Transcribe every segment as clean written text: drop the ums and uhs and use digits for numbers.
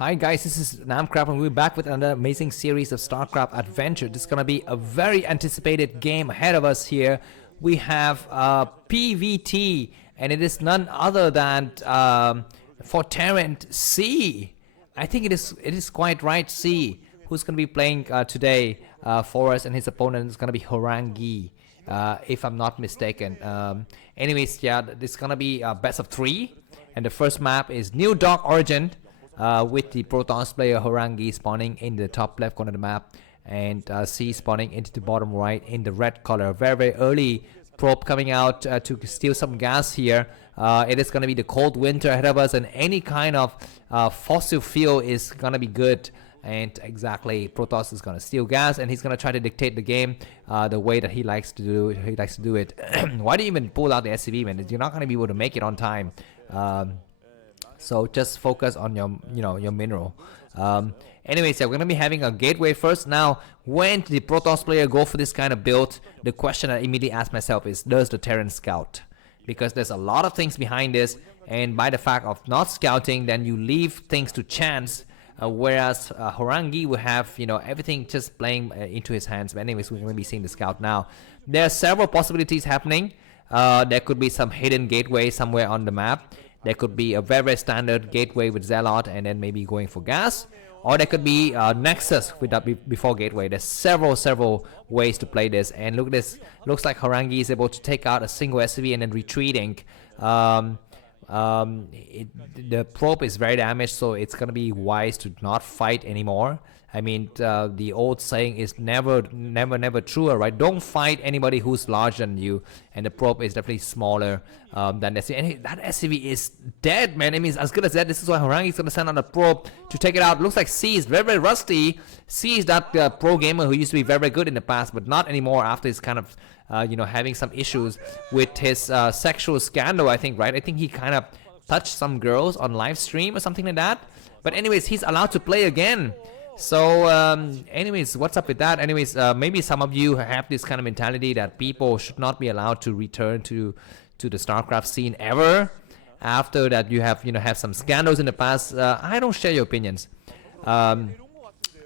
Hi guys, this is Namcraft and we're back with another amazing series of Starcraft Adventure. This is gonna be a very anticipated game ahead of us here. We have PVT, and it is none other than for Terrant C. I think it is quite right, C, who's gonna be playing today for us, and his opponent is gonna be Horang2 if I'm not mistaken. Anyways, yeah, this is gonna be best of 3, and the first map is New Dark Origin. With the Protons player Horang2 spawning in the top left corner of the map, and C spawning into the bottom right in the red color. Very early probe coming out to steal some gas here. It is going to be the cold winter ahead of us, and any kind of fossil fuel is going to be good. And exactly, Protoss is going to steal gas, and he's going to try to dictate the game the way that he likes to do. It. Why do you even pull out the SCV, man? You're not going to be able to make it on time. So just focus on your mineral. Anyways, yeah, we're gonna be having a gateway first. Now, when the Protoss player go for this kind of build, the question I immediately ask myself is, does the Terran scout? Because there's a lot of things behind this, and by the fact of not scouting, then you leave things to chance. Whereas Horang2 will have everything just playing into his hands. But anyways, we're gonna be seeing the scout now. There are several possibilities happening. There could be some hidden gateway somewhere on the map. There could be a very standard gateway with Zealot and then maybe going for gas, or there could be Nexus with that before gateway. There's several ways to play this, and look at this. Looks like Horang2 is able to take out a single SCV and then retreating. The probe is very damaged, so it's gonna be wise to not fight anymore. I mean, the old saying is never truer, right? Don't fight anybody who's larger than you, and the probe is definitely smaller than the SCV. And that SCV is dead, man. I mean, as good as that. This is why Horang2 is gonna send on a probe to take it out. Looks like C is very rusty. C is that pro gamer who used to be very good in the past, but not anymore after his kind of having some issues with his sexual scandal, I think, right? I think he kind of touched some girls on live stream or something like that. But anyways, he's allowed to play again. So anyways, what's up with that? Anyways, maybe some of you have this kind of mentality that people should not be allowed to return to the StarCraft scene ever after that you have some scandals in the past. I don't share your opinions. I'm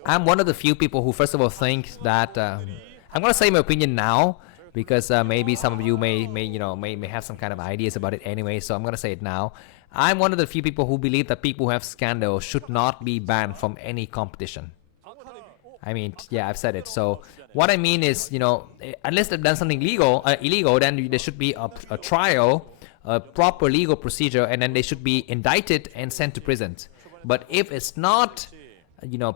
one of the few people who first of all think that I'm gonna say my opinion now, because maybe some of you may have some kind of ideas about it anyway, so I'm gonna say it now. I'm one of the few people who believe that people who have scandal should not be banned from any competition. I mean, yeah, I've said it. So what I mean is, unless they've done something illegal, then there should be a trial, a proper legal procedure, and then they should be indicted and sent to prison. But if it's not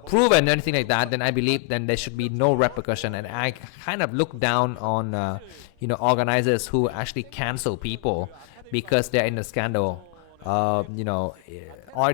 proven or anything like that, then I believe then there should be no repercussion. And I kind of look down on organizers who actually cancel people because they're in a scandal, or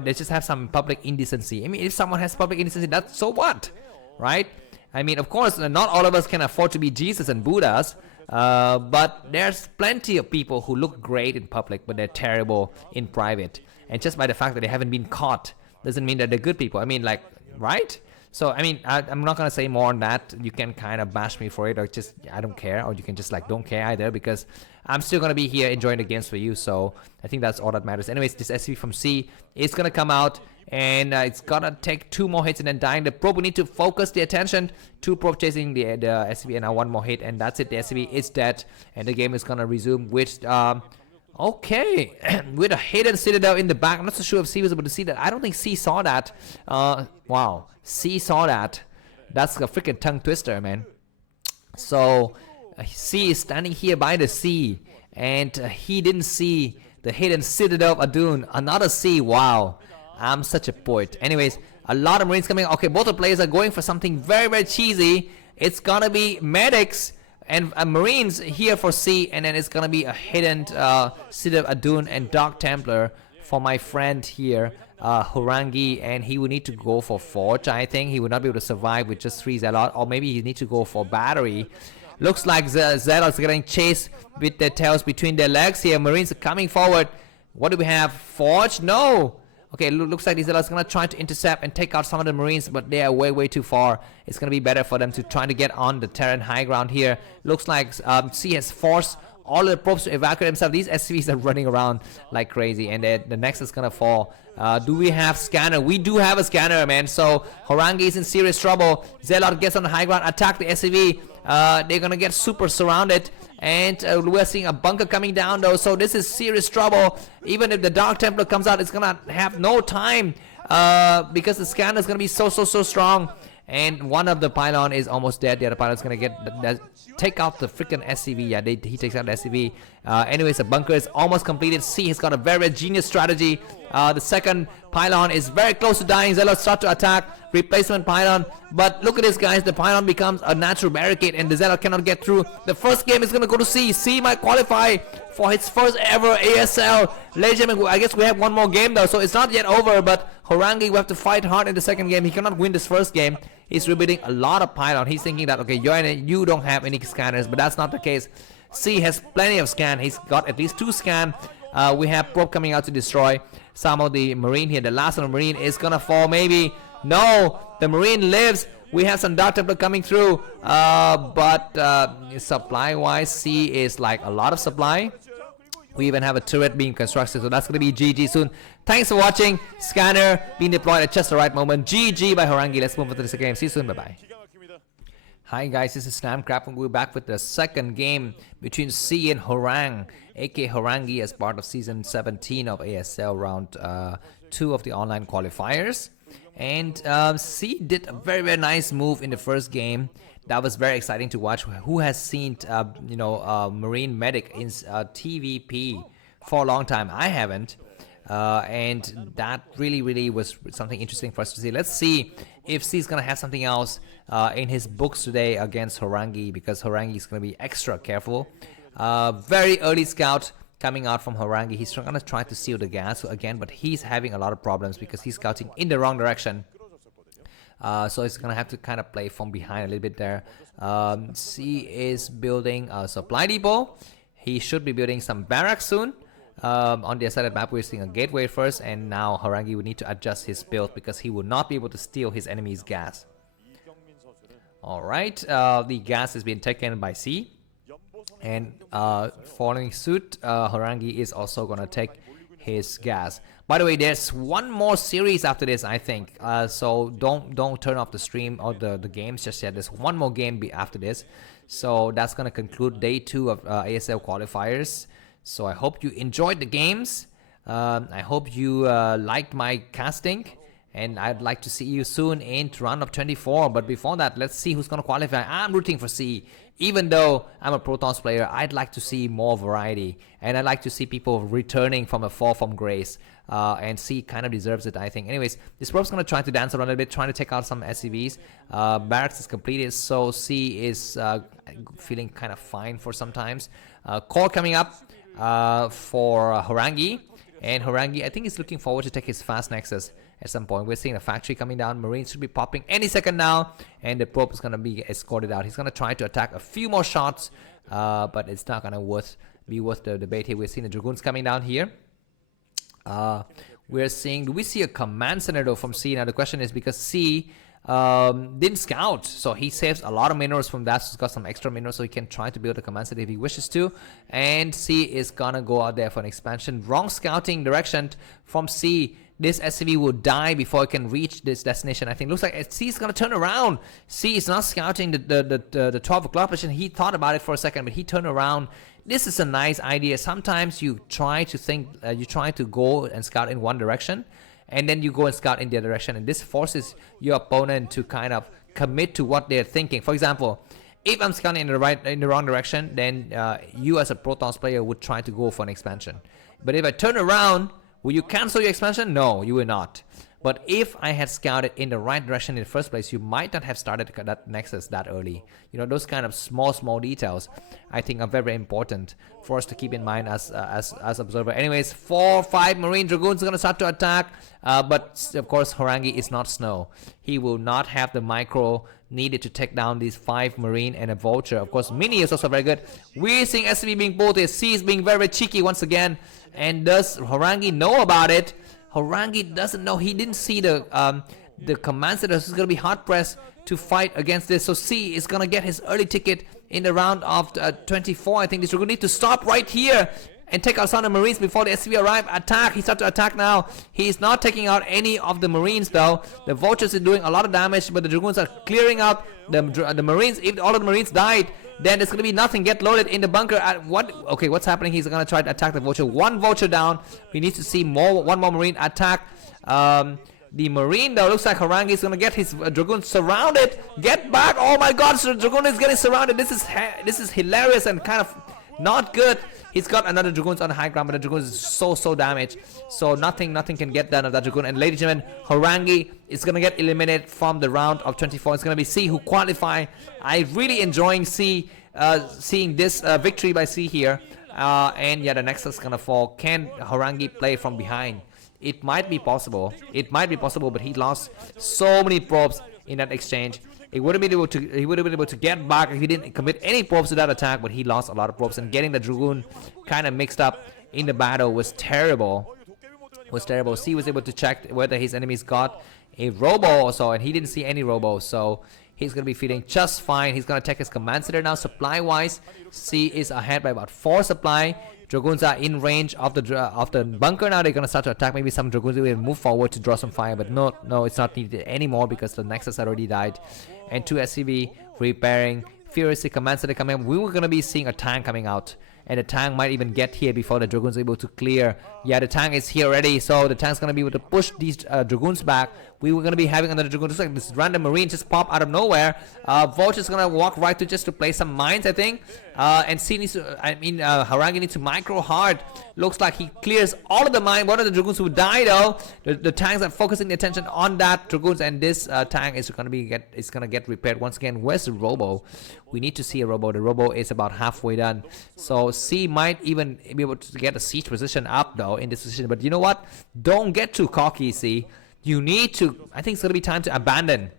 they just have some public indecency. I mean, if someone has public indecency, that's so what, right? I mean, of course, not all of us can afford to be Jesus and Buddhas, but there's plenty of people who look great in public but they're terrible in private, and just by the fact that they haven't been caught doesn't mean that they're good people. I mean, like, right? So I mean, I'm not gonna say more on that. You can kind of bash me for it, or just I don't care, or you can just like don't care either, because I'm still gonna be here enjoying the games for you. So I think that's all that matters. Anyways, this SCV from C is gonna come out, and it's gonna take 2 more hits and then dying. The probe will need to focus the attention. 2 probe chasing the SCV, and now 1 more hit, and that's it. The SCV is dead, and the game is gonna resume with okay, with a hidden citadel in the back. I'm not so sure if C was able to see that. I don't think C saw that. Wow, C saw that. That's a freaking tongue twister, man. So C is standing here by the C, and he didn't see the hidden citadel of Adun. Another C. Wow, I'm such a poet. Anyways, a lot of Marines coming. Okay, both the players are going for something very cheesy. It's gonna be medics and Marines here for C, and then it's gonna be a hidden Citadel of Adun and Dark Templar for my friend here, Horang2, and he will need to go for Forge. I think he will not be able to survive with just 3 Zealot, or maybe he need to go for Battery. Looks like Zealots are getting chased with their tails between their legs here. Marines are coming forward. What do we have? Forge? No! Okay, looks like these Zealots are going to try to intercept and take out some of the Marines, but they are way too far. It's going to be better for them to try to get on the Terran high ground here. Looks like C has forced all of the probes to evacuate themselves. These SCVs are running around like crazy, and then the next is gonna fall. Do we have scanner? We do have a scanner, man. So Horang2 is in serious trouble. Zelle gets on the high ground, attack the SCV. They're gonna get super surrounded, and we're seeing a bunker coming down though. So this is serious trouble. Even if the Dark Templar comes out, it's gonna have no time because the scanner is gonna be so strong. And one of the pylon is almost dead. The other pylon is gonna take out the freaking SCV. Yeah, he takes out the SCV. Anyways, the bunker is almost completed. C has got a very genius strategy. The second pylon is very close to dying. Zelle start to attack. Replacement pylon. But look at this, guys. The pylon becomes a natural barricade, and the Zelle cannot get through. The first game is gonna go to C. C might qualify for his first ever ASL. Ladies and gentlemen, I guess we have one more game though, so it's not yet over. But Horang2 will have to fight hard in the second game. He cannot win this first game. He's rebuilding a lot of pylon. He's thinking that, okay, you don't have any scanners, but that's not the case. C has plenty of scan. He's got at least 2 scan. We have probe coming out to destroy some of the marine here. The last one, marine, is gonna fall maybe. No, the marine lives. We have some Dark Templar coming through, but supply wise, C is like a lot of supply. We even have a turret being constructed, so that's going to be GG soon. Thanks for watching. Scanner being deployed at just the right moment. GG by Horang2. Let's move on to the second game. See you soon. Bye-bye. Hi guys, this is Starcraft, and we're back with the second game between C and Horang, aka Horang2, as part of Season 17 of ASL Round 2 of the online qualifiers. And C did a very nice move in the first game. That was very exciting to watch. Who has seen Marine Medic in TvP for a long time? I haven't, and that really was something interesting for us to see. Let's see if C is gonna have something else in his books today against Horang2, because Horang2 is gonna be extra careful. Very early scout coming out from Horang2. He's gonna try to steal the gas again, but he's having a lot of problems because he's scouting in the wrong direction. So he's gonna have to kind of play from behind a little bit there. C is building a supply depot. He should be building some barracks soon. On the other map, we're seeing a gateway first, and now Horang2 will need to adjust his build because he will not be able to steal his enemy's gas. Alright, the gas has been taken by C, and following suit, Horang2 is also gonna take his gas. By the way, there's one more series after this, I think. So don't turn off the stream or the games just yet. There's one more game after this. So that's gonna conclude day 2 of ASL qualifiers. So I hope you enjoyed the games. I hope you liked my casting, and I'd like to see you soon in round of 24. But before that, let's see who's gonna qualify. I'm rooting for C. Even though I'm a Protons player, I'd like to see more variety, and I'd like to see people returning from a fall from grace. And C kind of deserves it, I think. Anyways, this probe's gonna try to dance around a bit, trying to take out some SCVs. Barracks is completed, so C is feeling kind of fine for sometimes. Core coming up for Horang2, and Horang2, I think, is looking forward to take his fast nexus at some point. We're seeing a factory coming down. Marines should be popping any second now, and the probe is gonna be escorted out. He's gonna try to attack a few more shots, but it's not gonna be worth the debate here. We're seeing the Dragoons coming down here. We're seeing, do we see a command center though from C? Now the question is, because C didn't scout, so he saves a lot of minerals from that. So he's got some extra minerals, so he can try to build a command center if he wishes to. And C is gonna go out there for an expansion. Wrong scouting direction from C. This SCV will die before it can reach this destination. I think looks like C is gonna turn around. C is not scouting the 12 o'clock position. He thought about it for a second, but he turned around. This is a nice idea. Sometimes you try to think, you try to go and scout in one direction, and then you go and scout in the other direction, and this forces your opponent to kind of commit to what they're thinking. For example, if I'm scouting in the wrong direction, then you as a Protons player would try to go for an expansion. But if I turn around, will you cancel your expansion? No, you will not. But if I had scouted in the right direction in the first place, you might not have started that nexus that early. You know, those kind of small details, I think, are very important for us to keep in mind as observer. Anyways, 4 or 5 Marine Dragoons are gonna start to attack, but of course Horang2 is not Snow. He will not have the micro needed to take down these 5 Marine and a Vulture. Of course, Mini is also very good. We're seeing SCV being bolted. C is being very cheeky once again. And does Horang2 know about it? Horang2 doesn't know. He didn't see the command center. He's going to be hard pressed to fight against this. So C is going to get his early ticket in the round of 24. I think this Dragoon need to stop right here and take out some of the Marines before the SCV arrive. Attack. He starts to attack now. He's not taking out any of the Marines though. The Vultures is doing a lot of damage, but the Dragoons are clearing out the Marines. If all of the Marines died, then there's gonna be nothing. Get loaded in the bunker. Okay, what's happening? He's gonna try to attack the Vulture. One Vulture down. We need to see one more Marine attack. The Marine though, looks like Horang2 is gonna get his Dragoon surrounded. Get back! Oh my God, so Dragoon is getting surrounded. This is hilarious and kind of not good. He's got another Dragoons on the high ground, but the Dragoons is so damaged. So nothing can get done of that Dragoon. And ladies and gentlemen, Horang2 is gonna get eliminated from the round of 24. It's gonna be C who qualify. I really enjoying seeing this victory by C here. And yeah, the Nexus is gonna fall. Can Horang2 play from behind? It might be possible. But he lost so many probes in that exchange. He would have been able to get back if he didn't commit any probes to that attack, but he lost a lot of probes, and getting the Dragoon kind of mixed up in the battle was terrible. C was able to check whether his enemies got a robo or so, and he didn't see any robo, so he's gonna be feeling just fine. He's gonna check his command center now. Supply wise, C is ahead by about 4 supply. Dragoons are in range of the bunker now. They're gonna start to attack. Maybe some Dragoons will move forward to draw some fire, but no, it's not needed anymore because the Nexus already died. And 2 SCV repairing. Furiously command center coming up. We were gonna be seeing a tank coming out, and the tank might even get here before the Dragoons are able to clear. Yeah, the tank is here already, so the tank's gonna be able to push these Dragoons back. We were gonna be having another Dragoon. Just like this random Marine just pop out of nowhere. Vulture's gonna walk right to just to play some mines, I think. And C needs to, Horang2 needs to micro hard. Looks like he clears all of the mine. One of the Dragoons who died though. The tanks are focusing the attention on that Dragoons, and this tank is gonna get repaired once again. Where's the robo? We need to see a robo. The robo is about halfway done. So C might even be able to get a siege position up though in this position. But you know what? Don't get too cocky, C. You need to, I think it's going to be time to abandon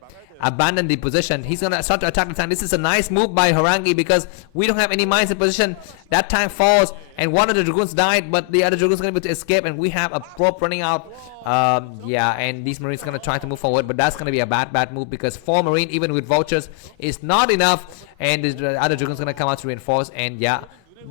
the position. He's going to start to attack the tank. This is a nice move by Horang2 because we don't have any mines in position. That tank falls and one of the Dragoons died, but the other Dragoons are going to be able to escape, and we have a probe running out. Yeah, and these Marines are going to try to move forward, but that's going to be a bad move because 4 Marine, even with Vultures, is not enough, and the other Dragoons are going to come out to reinforce, and yeah,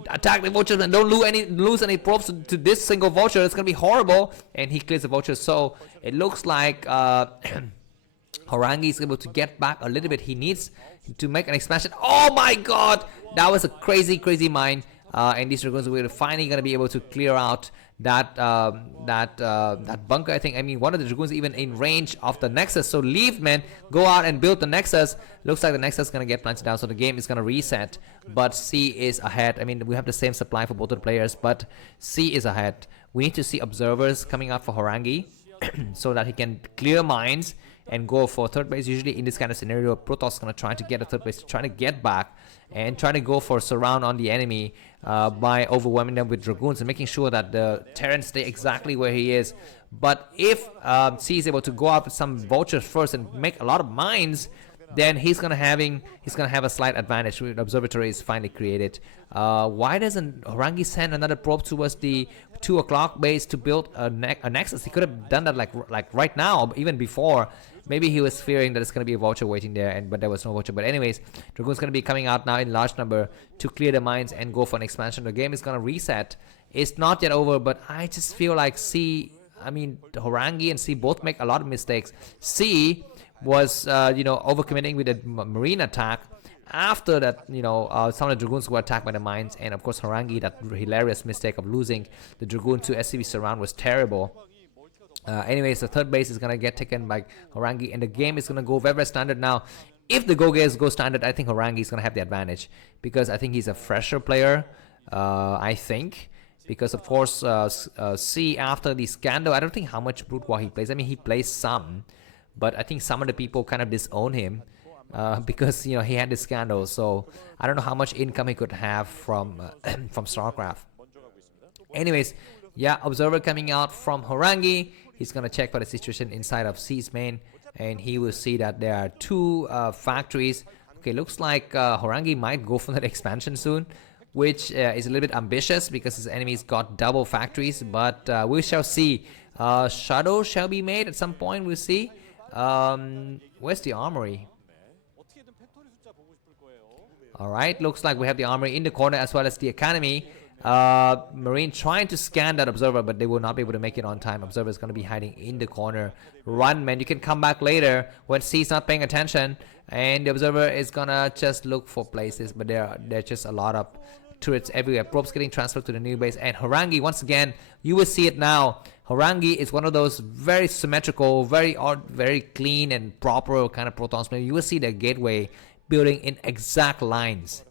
attack the Vultures and don't lose any probes to this single Vulture. It's gonna be horrible, and he clears the Vultures. So it looks like Horang2 is able to get back a little bit. He needs to make an expansion. Oh my God, that was a crazy mine. And these Dragoons are finally gonna be able to clear out that bunker. I think, one of the Dragoons even in range of the Nexus. So leave, man, go out and build the Nexus. Looks like the Nexus is gonna get planted down, so the game is gonna reset, but C is ahead. We have the same supply for both of the players, but C is ahead. We need to see observers coming up for Horang2 so that he can clear mines and go for third base. Usually in this kind of scenario, Protoss is gonna try to get a third base, trying to get back and try to go for surround on the enemy by overwhelming them with Dragoons and making sure that the Terran stay exactly where he is. But if C is able to go out with some Vultures first and make a lot of mines, then he's gonna have a slight advantage. The observatory is finally created. Why doesn't Horang2 send another probe towards the 2 o'clock base to build a Nexus? He could have done that like right now, even before. Maybe he was fearing that it's gonna be a Vulture waiting there, but there was no Vulture. But anyways, Dragoon's gonna be coming out now in large number to clear the mines and go for an expansion. The game is gonna reset. It's not yet over, but I just feel like Horang2 and C both make a lot of mistakes. C was overcommitting with the Marine attack. After that, some of the Dragoons were attacked by the mines, and of course Horang2, that hilarious mistake of losing the Dragoon to SCV surround was terrible. Anyways, the third base is gonna get taken by Horang2, and the game is gonna go very standard now. If the games go standard, I think Horang2 is gonna have the advantage because I think he's a fresher player. I think because of course C after the scandal, I don't think how much brute war he plays. He plays some, but I think some of the people kind of disown him because he had this scandal. So I don't know how much income he could have from Starcraft. Anyways, yeah, observer coming out from Horang2. He's gonna check for the situation inside of C's main, and he will see that there are 2 factories. Okay, looks like Horang2 might go for that expansion soon, which is a little bit ambitious because his enemies got double factories, but we shall see. Shadow shall be made at some point, we'll see. Where's the armory? All right, looks like we have the armory in the corner as well as the academy. Marine trying to scan that observer, but they will not be able to make it on time. Observer is going to be hiding in the corner. Run, man, you can come back later when C's not paying attention, and the observer is gonna just look for places, but there are just a lot of turrets everywhere. Probes getting transferred to the new base, and Horang2 once again, you will see it now. Horang2 is one of those very symmetrical, very clean and proper kind of protons. You will see the gateway building in exact lines.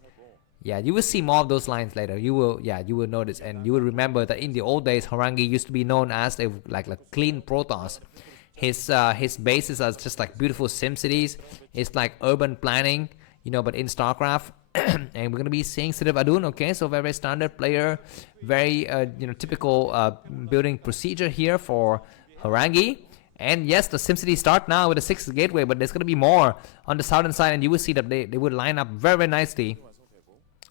Yeah, you will see more of those lines later. You will notice, and you will remember that in the old days, Horang2 used to be known as like clean protons. His bases are just like beautiful sim cities. It's like urban planning, you know, but in Starcraft. And we're gonna be seeing Siddharth Adun. Okay, so very standard player, very typical building procedure here for Horang2. And yes, the SimCity start now with a 6th gateway, but there's going to be more on the southern side, and you will see that they would line up very, very nicely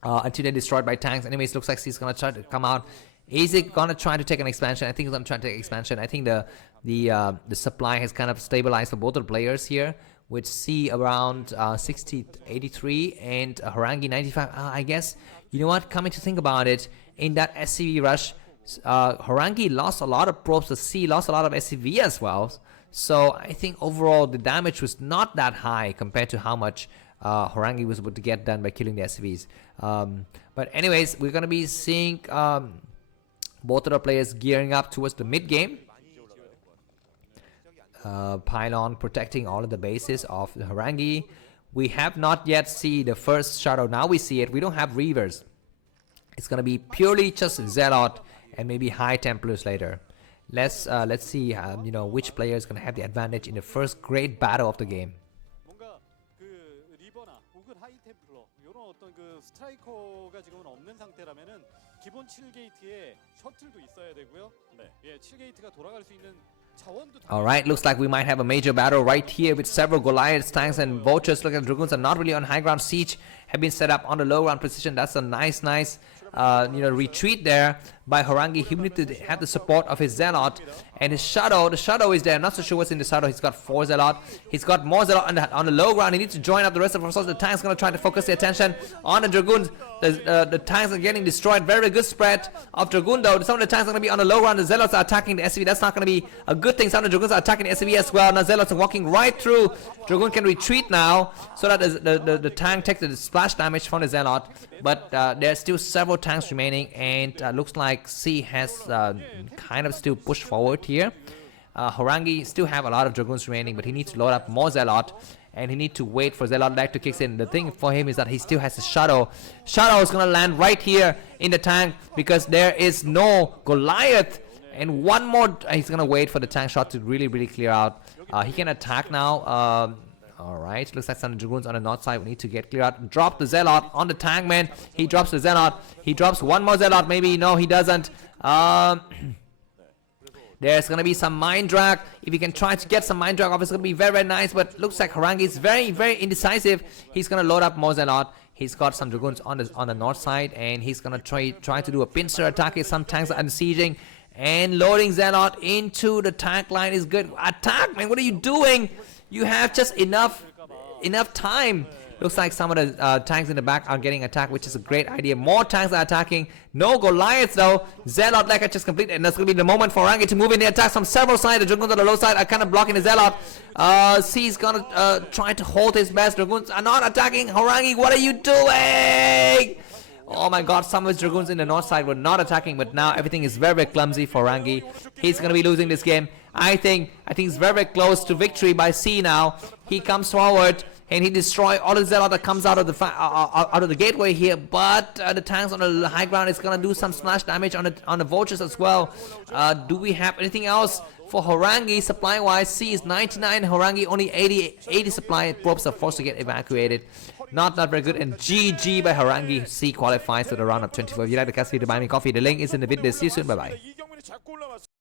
until they're destroyed by tanks. Anyways, looks like he's going to try to come out. Is he going to try to take an expansion? I think he's going to try to take expansion. I think the supply has kind of stabilized for both of the players here, with C around 60, 83 and Horang2 95. I guess, you know what, coming to think about it, in that SCV rush, Horang2 lost a lot of probes, the C lost a lot of SCV as well. So I think overall the damage was not that high compared to how much Horang2 was able to get done by killing the SCVs. But anyways, we're going to be seeing both of the players gearing up towards the mid game. Pylon protecting all of the bases of the Horang2. We have not yet seen the first shadow. Now we see it. We don't have Reavers. It's going to be purely just Zealot and maybe High Templars later. Let's see which player is going to have the advantage in the first great battle of the game. Alright, looks like we might have a major battle right here with several Goliaths, tanks and vultures. Look at Dragoons are not really on high ground. Siege have been set up on the low ground position. That's a nice retreat there by Horang2. He needs to have the support of his Zealot and his Shadow. The Shadow is there. I'm not so sure what's in the Shadow. He's got 4 Zealot. He's got more Zealot on the low ground. He needs to join up the rest of the forces. The tank's going to try to focus the attention on the Dragoons. The tanks are getting destroyed. Very good spread of Dragoon though. Some of the tanks are going to be on the low ground. The Zealots are attacking the SCV. That's not going to be a good thing. Some of the Dragoons are attacking the SCV as well. Now Zealots are walking right through. Dragoon can retreat now so that the tank takes the splash damage from the Zealot. But there's still several tanks remaining, and looks like C has kind of still pushed forward here. Horang2 still have a lot of Dragoons remaining, but he needs to load up more Zealot, and he needs to wait for Zealot lag to kick in. The thing for him is that he still has a Shadow. Shadow is going to land right here in the tank because there is no Goliath. And one more, he's going to wait for the tank shot to really clear out. He can attack now. Alright, looks like some Dragoons on the north side. We need to get clear out. Drop the Zealot on the tank, man. He drops the Zealot. He drops one more Zealot, maybe. No, he doesn't. There's going to be some Mind Drag. If you can try to get some Mind Drag off, it's going to be very nice. But looks like Horang2 is very indecisive. He's going to load up more Zealot. He's got some Dragoons on the north side, and he's going to try to do a pincer attack. Some tanks are unsieging, and loading Zealot into the tank line is good. Attack, man. What are you doing? You have just enough time. Looks like some of the tanks in the back are getting attacked, which is a great idea. More tanks are attacking. No Goliaths though. Zealot like I just completed, and that's going to be the moment for Horang2 to move in the attacks from several sides. The Dragoons on the low side are kind of blocking the Zealot. C's going to try to hold his best. Dragoons are not attacking. Horang2, what are you doing? Oh my god, some of his Dragoons in the north side were not attacking, but now everything is very clumsy for Horang2. He's going to be losing this game. I think it's very close to victory by C now. He comes forward and he destroys all the Zealot that comes out of the gateway here, but the tanks on the high ground is going to do some splash damage on the vultures as well. Do we have anything else for Horang2 supply wise? C is 99, Horang2 only 80 supply. Probes are forced to get evacuated. Not very good, and GG by Horang2. C qualifies to the round of 24. If you'd like to catch me to buy me coffee, the link is in the video. See you soon. Bye bye.